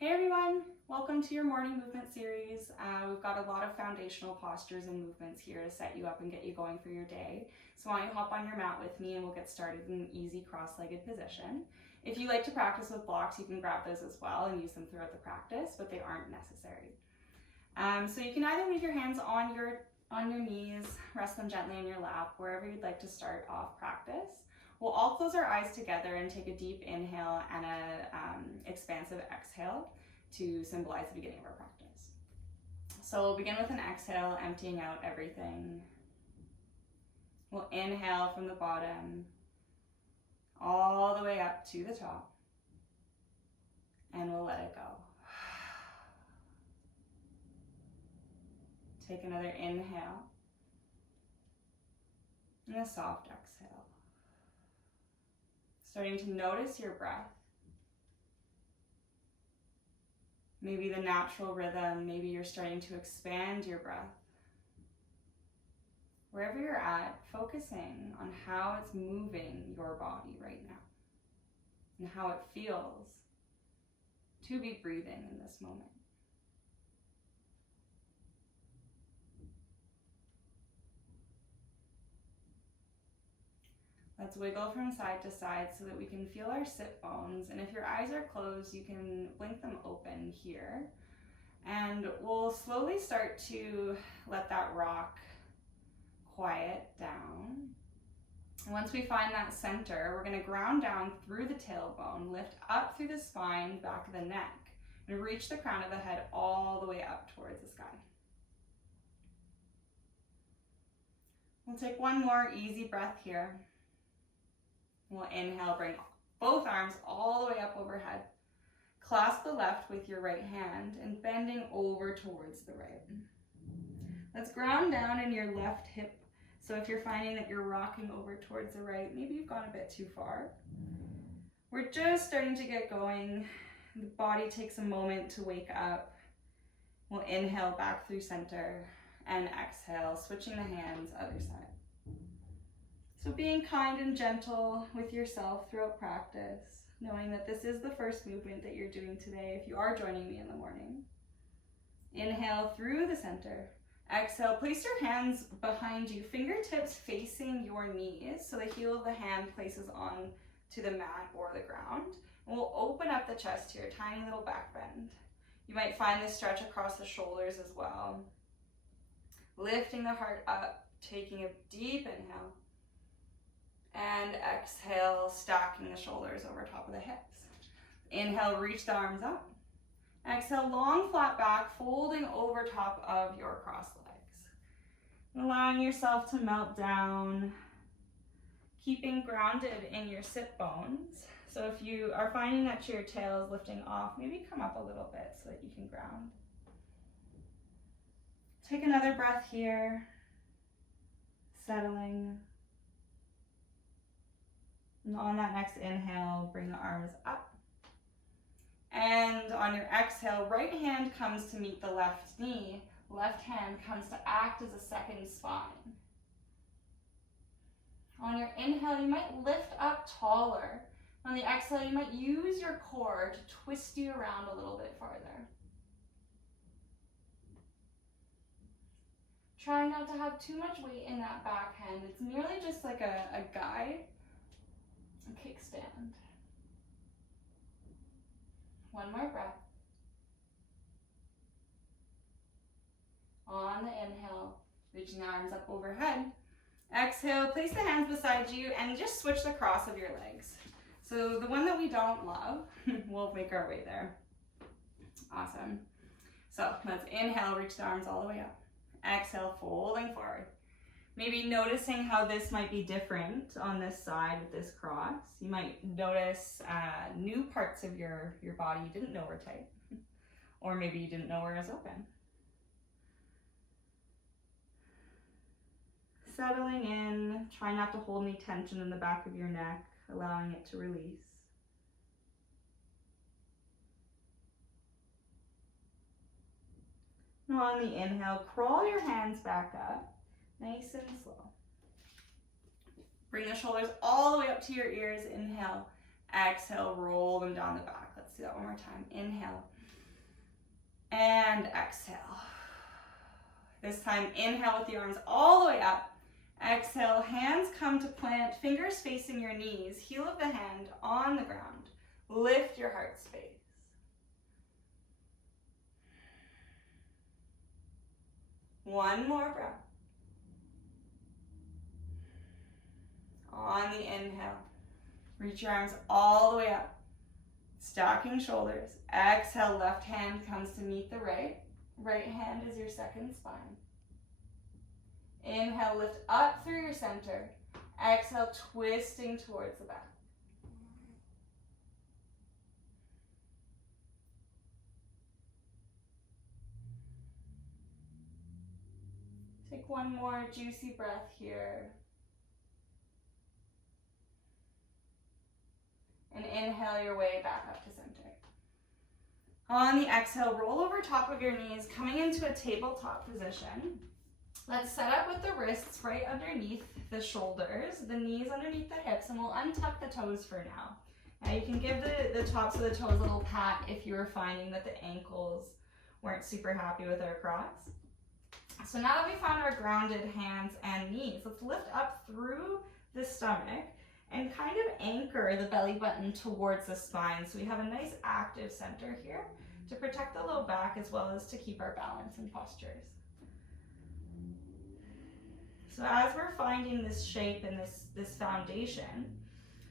Hey everyone, welcome to your morning movement series. We've got a lot of foundational postures and movements here to set you up and get you going for your day. So why don't you hop on your mat with me and we'll get started in an easy cross-legged position. If you like to practice with blocks, you can grab those as well and use them throughout the practice, but they aren't necessary. So you can either leave your hands on your knees, rest them gently in your lap, wherever you'd like to start off practice. We'll all close our eyes together and take a deep inhale and an expansive exhale to symbolize the beginning of our practice. So we'll begin with an exhale, emptying out everything. We'll inhale from the bottom all the way up to the top, and we'll let it go. Take another inhale and a soft exhale. Starting to notice your breath. Maybe the natural rhythm, maybe you're starting to expand your breath. Wherever you're at, focusing on how it's moving your body right now and how it feels to be breathing in this moment. Let's wiggle from side to side so that we can feel our sit bones. And if your eyes are closed, you can blink them open here. And we'll slowly start to let that rock quiet down. And once we find that center, we're going to ground down through the tailbone, lift up through the spine, back of the neck, and reach the crown of the head all the way up towards the sky. We'll take one more easy breath here. We'll inhale, bring both arms all the way up overhead. Clasp the left with your right hand and bending over towards the right. Let's ground down in your left hip. So if you're finding that you're rocking over towards the right, maybe you've gone a bit too far. We're just starting to get going. The body takes a moment to wake up. We'll inhale back through center and exhale, switching the hands, other side. So being kind and gentle with yourself throughout practice, knowing that this is the first movement that you're doing today if you are joining me in the morning. Inhale through the center. Exhale, place your hands behind you, fingertips facing your knees, so the heel of the hand places on to the mat or the ground. And we'll open up the chest here, tiny little back bend. You might find this stretch across the shoulders as well. Lifting the heart up, taking a deep inhale. And exhale, stacking the shoulders over top of the hips. Inhale, reach the arms up. Exhale, long flat back, folding over top of your crossed legs. Allowing yourself to melt down, keeping grounded in your sit bones. So if you are finding that your tail is lifting off, maybe come up a little bit so that you can ground. Take another breath here, settling. And on that next inhale, bring the arms up. And on your exhale, right hand comes to meet the left knee. Left hand comes to act as a second spine. On your inhale, you might lift up taller. On the exhale, you might use your core to twist you around a little bit farther. Try not to have too much weight in that back hand. It's merely just like a guide. Kickstand. One more breath. On the inhale, reaching the arms up overhead. Exhale, place the hands beside you and just switch the cross of your legs. So the one that we don't love, we'll make our way there. Awesome. So let's inhale, reach the arms all the way up. Exhale, folding forward. Maybe noticing how this might be different on this side with this cross. You might notice new parts of your body you didn't know were tight, or maybe you didn't know were as open. Settling in, try not to hold any tension in the back of your neck, allowing it to release. Now on the inhale, crawl your hands back up. Nice and slow. Bring the shoulders all the way up to your ears. Inhale. Exhale, roll them down the back. Let's do that one more time. Inhale. And exhale. This time, inhale with the arms all the way up. Exhale, hands come to plant, fingers facing your knees, heel of the hand on the ground. Lift your heart space. One more breath. On the inhale, reach your arms all the way up. Stacking shoulders. Exhale, left hand comes to meet the right. Right hand is your second spine. Inhale, lift up through your center. Exhale, twisting towards the back. Take one more juicy breath here. And inhale your way back up to center. On the exhale, roll over top of your knees, coming into a tabletop position. Let's set up with the wrists right underneath the shoulders, the knees underneath the hips, and we'll untuck the toes for now. Now you can give the tops of the toes a little pat if you were finding that the ankles weren't super happy with our cross. So now that we found our grounded hands and knees, let's lift up through the stomach and kind of anchor the belly button towards the spine. So we have a nice active center here to protect the low back as well as to keep our balance and postures. So as we're finding this shape and this foundation,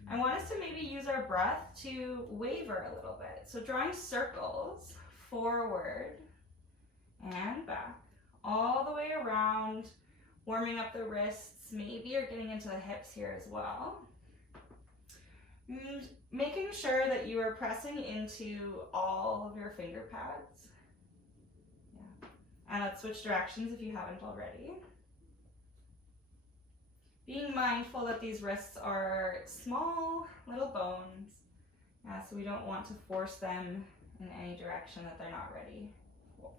I want us to maybe use our breath to waver a little bit. So drawing circles forward and back, all the way around, warming up the wrists. Maybe you're getting into the hips here as well. Making sure that you are pressing into all of your finger pads. Yeah. And let's switch directions if you haven't already. Being mindful that these wrists are small little bones, so we don't want to force them in any direction that they're not ready for.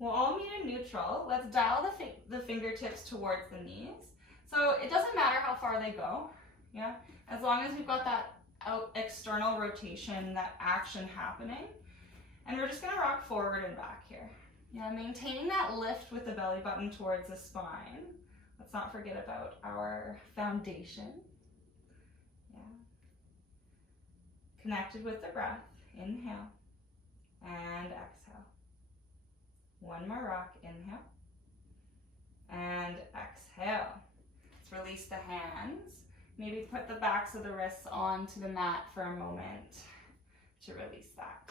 We'll all meet in neutral. Let's dial the fingertips towards the knees. So it doesn't matter how far they go, yeah, as long as we've got that external rotation, that action happening. And we're just gonna rock forward and back here. Yeah, maintaining that lift with the belly button towards the spine. Let's not forget about our foundation. Yeah. Connected with the breath. Inhale and exhale. One more rock. Inhale and exhale. Let's release the hands. Maybe put the backs of the wrists onto the mat for a moment to release that.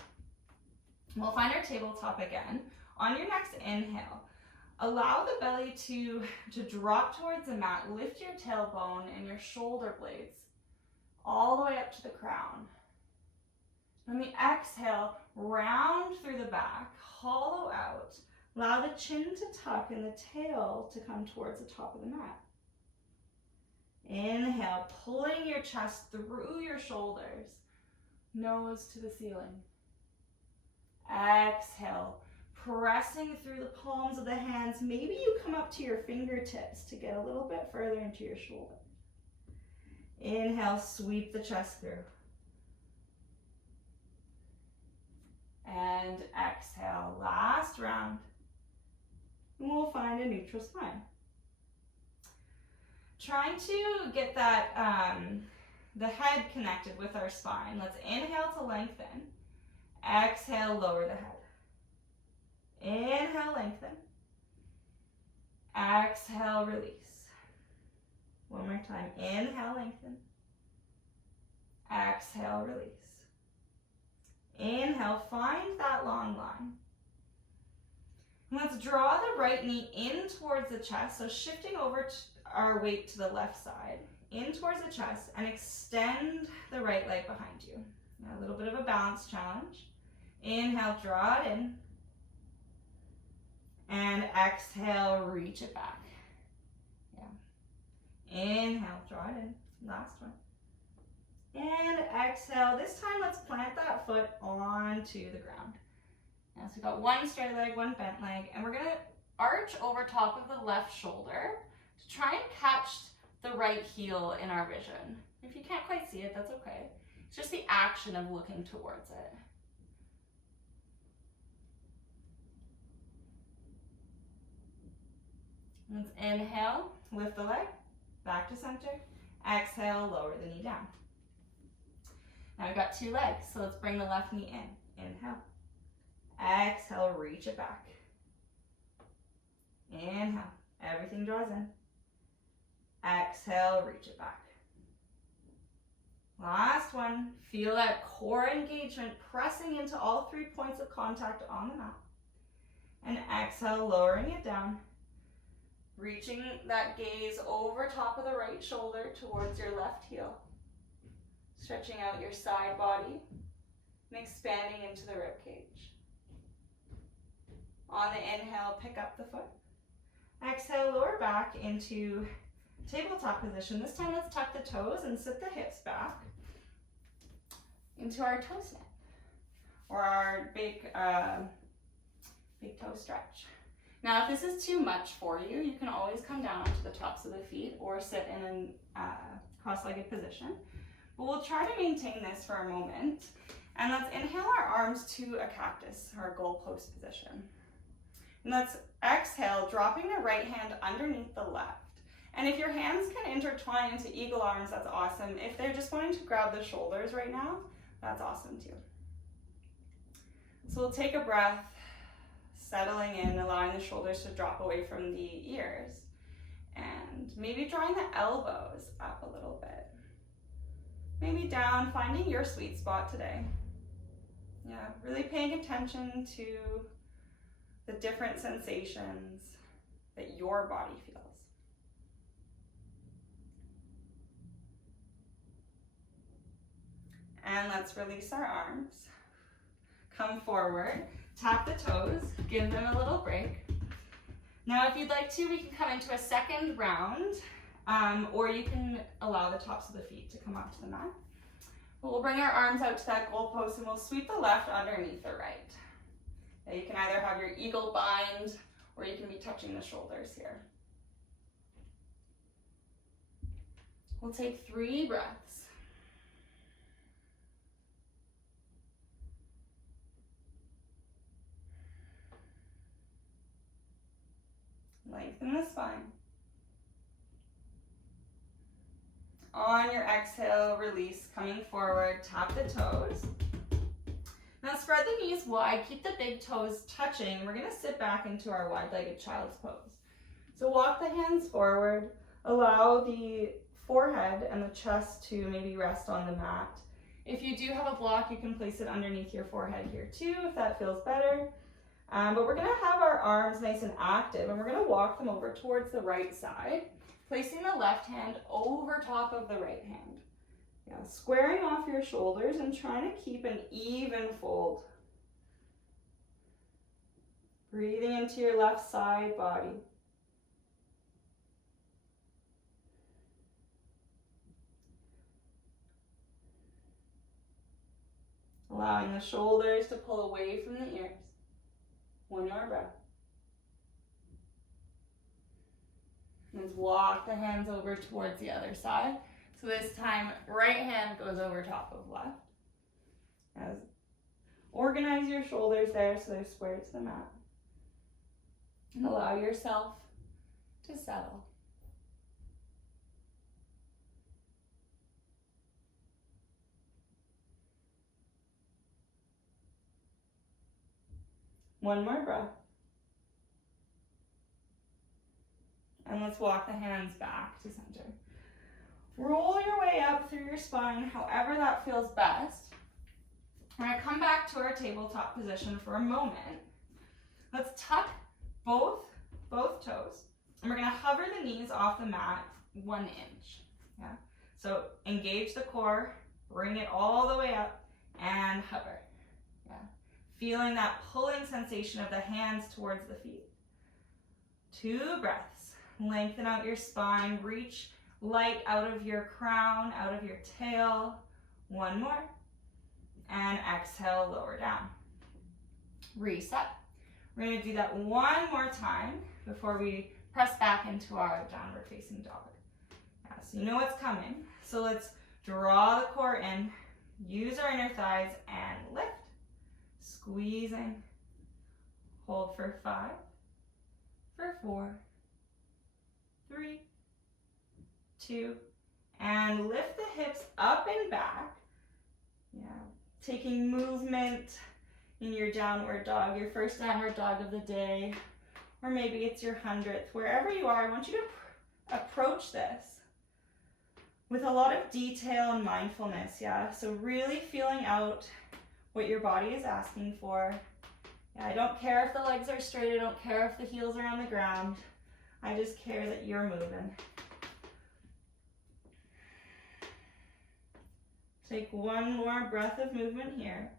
We'll find our tabletop again. On your next inhale, allow the belly to drop towards the mat. Lift your tailbone and your shoulder blades all the way up to the crown. On the exhale, round through the back, hollow out. Allow the chin to tuck and the tail to come towards the top of the mat. Inhale, pulling your chest through your shoulders, nose to the ceiling. Exhale, pressing through the palms of the hands. Maybe you come up to your fingertips to get a little bit further into your shoulder. Inhale, sweep the chest through. And exhale, last round. And we'll find a neutral spine. Trying to get that, the head connected with our spine. Let's inhale to lengthen. Exhale, lower the head. Inhale, lengthen. Exhale, release. One more time. Inhale, lengthen. Exhale, release. Inhale, find that long line. Let's draw the right knee in towards the chest, so shifting over our weight to the left side, in towards the chest, and extend the right leg behind you. Now, a little bit of a balance challenge. Inhale, draw it in. And exhale, reach it back. Yeah. Inhale, draw it in. Last one. And exhale. This time, let's plant that foot onto the ground. Now, so we've got one straight leg, one bent leg, and we're going to arch over top of the left shoulder to try and catch the right heel in our vision. If you can't quite see it, that's okay. It's just the action of looking towards it. Let's inhale, lift the leg, back to center. Exhale, lower the knee down. Now we've got two legs, so let's bring the left knee in. Inhale. Exhale, reach it back. Inhale, everything draws in. Exhale, reach it back. Last one, feel that core engagement pressing into all 3 points of contact on the mat. And exhale, lowering it down. Reaching that gaze over top of the right shoulder towards your left heel. Stretching out your side body and expanding into the rib cage. On the inhale, pick up the foot. Exhale, lower back into tabletop position. This time let's tuck the toes and sit the hips back into our toe snap or our big toe stretch. Now, if this is too much for you, you can always come down to the tops of the feet or sit in a cross-legged position. But we'll try to maintain this for a moment. And let's inhale our arms to a cactus or a goalpost position. And let's exhale, dropping the right hand underneath the left. And if your hands can intertwine into eagle arms, that's awesome. If they're just wanting to grab the shoulders right now, that's awesome too. So we'll take a breath, settling in, allowing the shoulders to drop away from the ears. And maybe drawing the elbows up a little bit. Maybe down, finding your sweet spot today. Yeah, really paying attention to the different sensations that your body feels. And let's release our arms. Come forward, tap the toes, give them a little break. Now if you'd like to, we can come into a second round, or you can allow the tops of the feet to come up to the mat. But we'll bring our arms out to that goalpost and we'll sweep the left underneath the right. Now you can either have your eagle bind or you can be touching the shoulders here. We'll take 3 breaths. Lengthen the spine. On your exhale, release, coming forward, tap the toes. Now spread the knees wide, keep the big toes touching. We're gonna sit back into our wide-legged child's pose. So walk the hands forward, allow the forehead and the chest to maybe rest on the mat. If you do have a block, you can place it underneath your forehead here too, if that feels better. But we're gonna have our arms nice and active and we're gonna walk them over towards the right side, placing the left hand over top of the right hand. Yeah, squaring off your shoulders and trying to keep an even fold. Breathing into your left side body. Allowing the shoulders to pull away from the ears. One more breath. Let's walk the hands over towards the other side. So this time, right hand goes over top of left. Organize your shoulders there so they're square to the mat. And allow yourself to settle. One more breath. And let's walk the hands back to center. Roll your way up through your spine, however that feels best. We're gonna come back to our tabletop position for a moment. Let's tuck both toes. And we're gonna hover the knees off the mat 1 inch. Yeah. So engage the core, bring it all the way up and hover. Yeah. Feeling that pulling sensation of the hands towards the feet. 2 breaths. Lengthen out your spine, reach light out of your crown, out of your tail. 1 more. And exhale, lower down. Reset. We're going to do that 1 more time before we press back into our downward facing dog. Yeah, so you know what's coming. So let's draw the core in, use our inner thighs and lift. Squeezing. Hold for 5, for 4, 3, 2, and lift the hips up and back. Yeah, taking movement in your downward dog, your first downward dog of the day, or maybe it's your 100th. Wherever you are, I want you to approach this with a lot of detail and mindfulness, yeah? So really feeling out what your body is asking for. Yeah, I don't care if the legs are straight, I don't care if the heels are on the ground. I just care that you're moving. Take one more breath of movement here.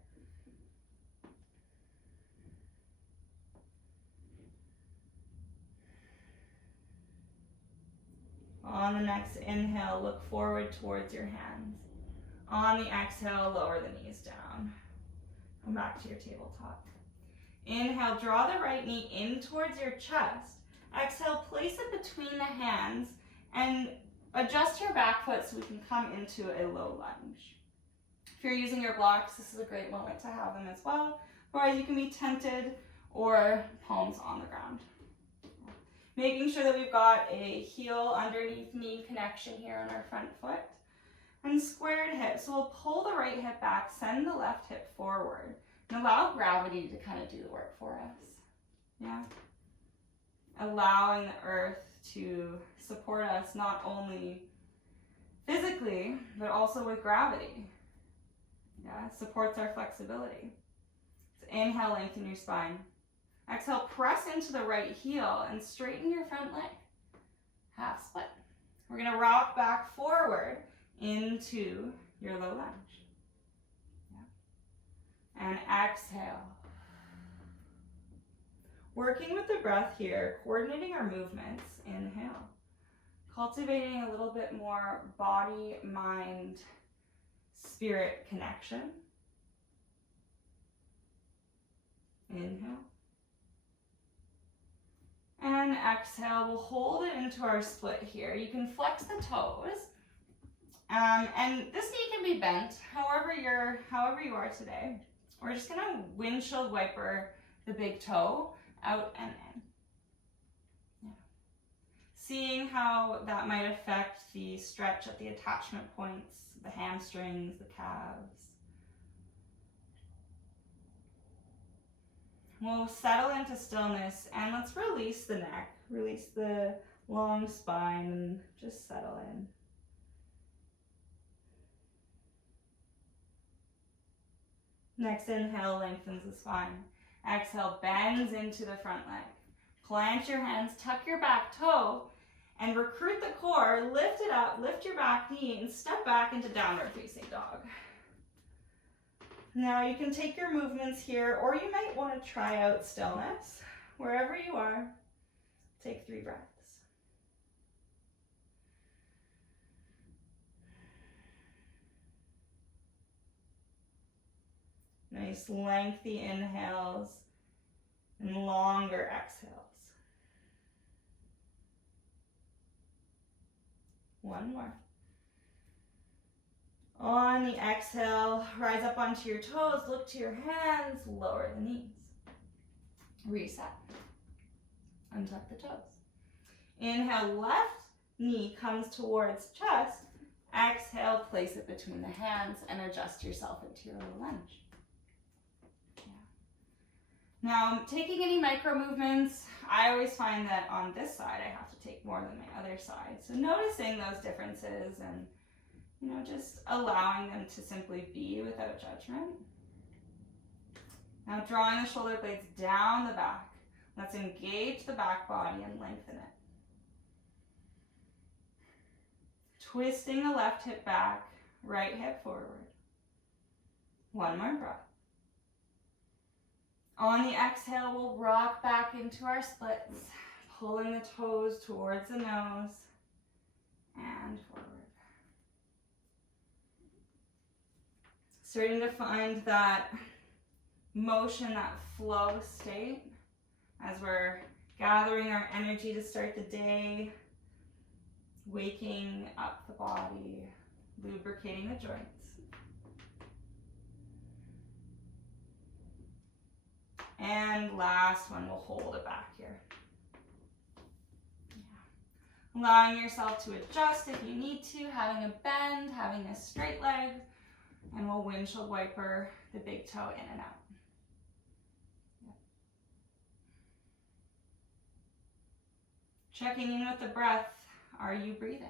On the next inhale, look forward towards your hands. On the exhale, lower the knees down. Come back to your tabletop. Inhale, draw the right knee in towards your chest. Exhale, place it between the hands and adjust your back foot so we can come into a low lunge. If you're using your blocks, this is a great moment to have them as well. Or you can be tented or palms on the ground. Making sure that we've got a heel underneath knee connection here on our front foot. And squared hips. So we'll pull the right hip back, send the left hip forward, and allow gravity to kind of do the work for us. Yeah. Allowing the earth to support us not only physically, but also with gravity. Yeah, it supports our flexibility. So inhale, lengthen your spine. Exhale, press into the right heel and straighten your front leg. Half split. We're gonna rock back forward into your low lunge. Yeah. And exhale. Working with the breath here, coordinating our movements. Inhale. Cultivating a little bit more body, mind, spirit connection. Inhale. And exhale, we'll hold it into our split here. You can flex the toes. And this knee can be bent however you are today. We're just gonna windshield wiper the big toe out and in. Yeah. Seeing how that might affect the stretch at the attachment points, the hamstrings, the calves. We'll settle into stillness and let's release the neck, release the long spine and just settle in. Next inhale lengthens the spine. Exhale, bends into the front leg. Plant your hands, tuck your back toe, and recruit the core, lift it up, lift your back knee, and step back into downward facing dog. Now you can take your movements here, or you might want to try out stillness. Wherever you are, take 3 breaths. Nice lengthy inhales and longer exhales. One more. On the exhale, rise up onto your toes, look to your hands, lower the knees. Reset. Untuck the toes. Inhale, left knee comes towards chest. Exhale, place it between the hands and adjust yourself into your little lunge. Now, taking any micro movements, I always find that on this side I have to take more than my other side. So noticing those differences and, just allowing them to simply be without judgment. Now drawing the shoulder blades down the back. Let's engage the back body and lengthen it. Twisting the left hip back, right hip forward. One more breath. On the exhale, we'll rock back into our splits, pulling the toes towards the nose and forward. Starting to find that motion, that flow state as we're gathering our energy to start the day, waking up the body, lubricating the joints. And last one, we'll hold it back here. Allowing yourself to adjust if you need to, having a bend, having a straight leg, and we'll windshield wiper the big toe in and out. Checking in with the breath. Are you breathing?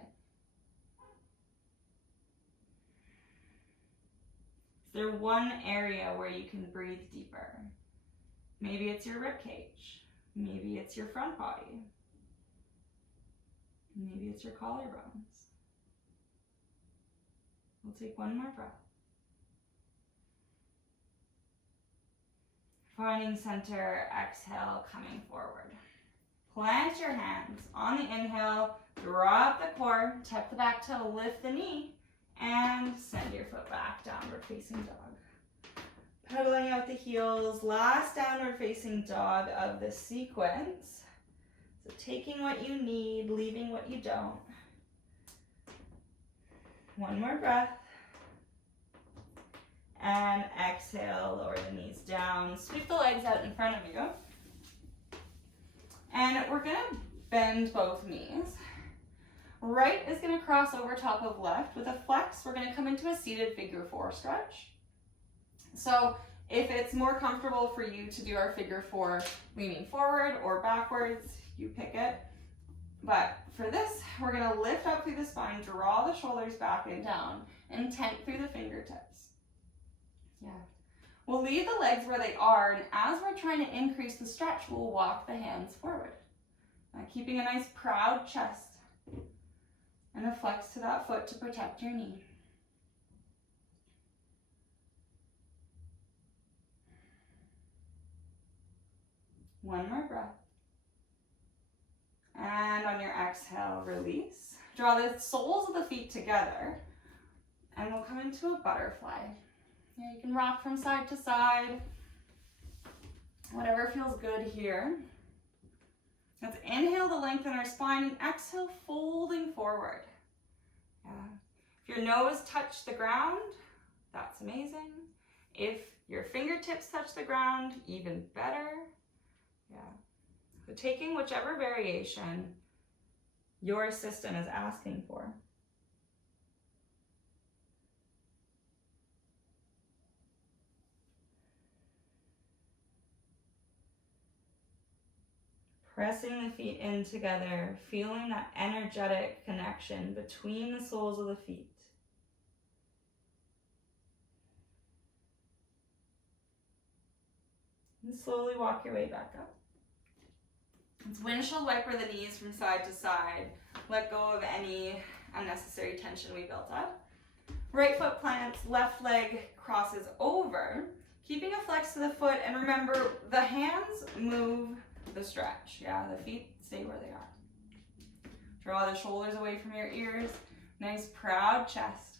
Is there one area where you can breathe deeper? Maybe it's your rib cage. Maybe it's your front body. Maybe it's your collarbones. We'll take one more breath. Finding center, exhale, coming forward. Plant your hands on the inhale, draw up the core, tuck the back toe, lift the knee, and send your foot back, downward facing dog. Pedaling out the heels, last downward facing dog of the sequence. So taking what you need, leaving what you don't. One more breath. And exhale, lower the knees down. Sweep the legs out in front of you. And we're gonna bend both knees. Right is gonna cross over top of left. With a flex, we're gonna come into a seated figure 4 stretch. So if it's more comfortable for you to do our figure 4 leaning forward or backwards, you pick it. But for this, we're gonna lift up through the spine, draw the shoulders back and down, and tent through the fingertips. Yeah. We'll leave the legs where they are, and as we're trying to increase the stretch, we'll walk the hands forward. Keeping a nice proud chest, and a flex to that foot to protect your knee. One more breath. And on your exhale, release. Draw the soles of the feet together, and we'll come into a butterfly. Yeah, you can rock from side to side, whatever feels good here. Let's inhale to lengthen our spine, and exhale, folding forward. Yeah. If your nose touched the ground, that's amazing. If your fingertips touch the ground, even better. Yeah. So taking whichever variation your system is asking for. Pressing the feet in together, feeling that energetic connection between the soles of the feet. And slowly walk your way back up. Let's windshield wiper the knees from side to side. Let go of any unnecessary tension we built up. Right foot plants, left leg crosses over. Keeping a flex to the foot, and remember, the hands move the stretch. Yeah, the feet stay where they are. Draw the shoulders away from your ears. Nice proud chest.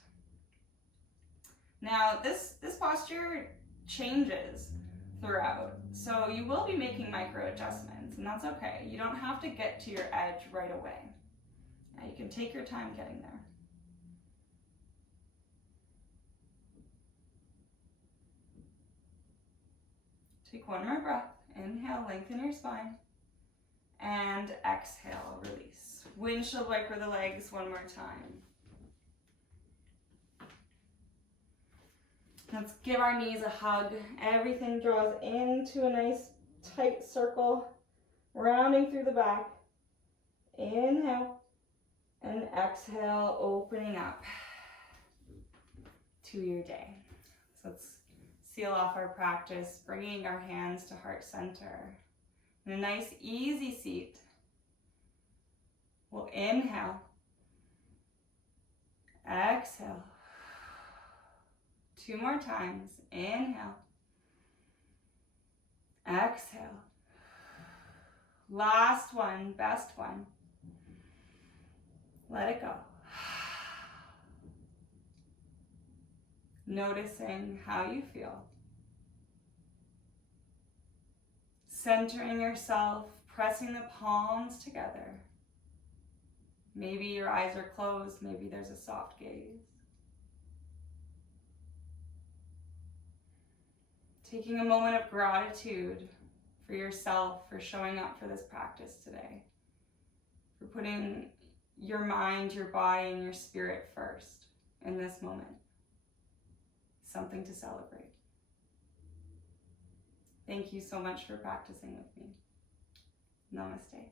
Now this posture changes throughout, so you will be making micro adjustments, and that's okay. You don't have to get to your edge right away. Now you can take your time getting there. Take one more breath. Inhale, lengthen your spine. And exhale, release. Windshield wiper the legs one more time. Let's give our knees a hug. Everything draws into a nice tight circle, rounding through the back. Inhale, and exhale, opening up to your day. So let's seal off our practice, bringing our hands to heart center. In a nice easy seat, we'll inhale, exhale. 2 more times. Inhale, exhale. Last one, best one. Let it go. Noticing how you feel. Centering yourself, pressing the palms together. Maybe your eyes are closed, maybe there's a soft gaze. Taking a moment of gratitude for yourself, for showing up for this practice today, for putting your mind, your body, and your spirit first in this moment. Something to celebrate. Thank you so much for practicing with me. Namaste.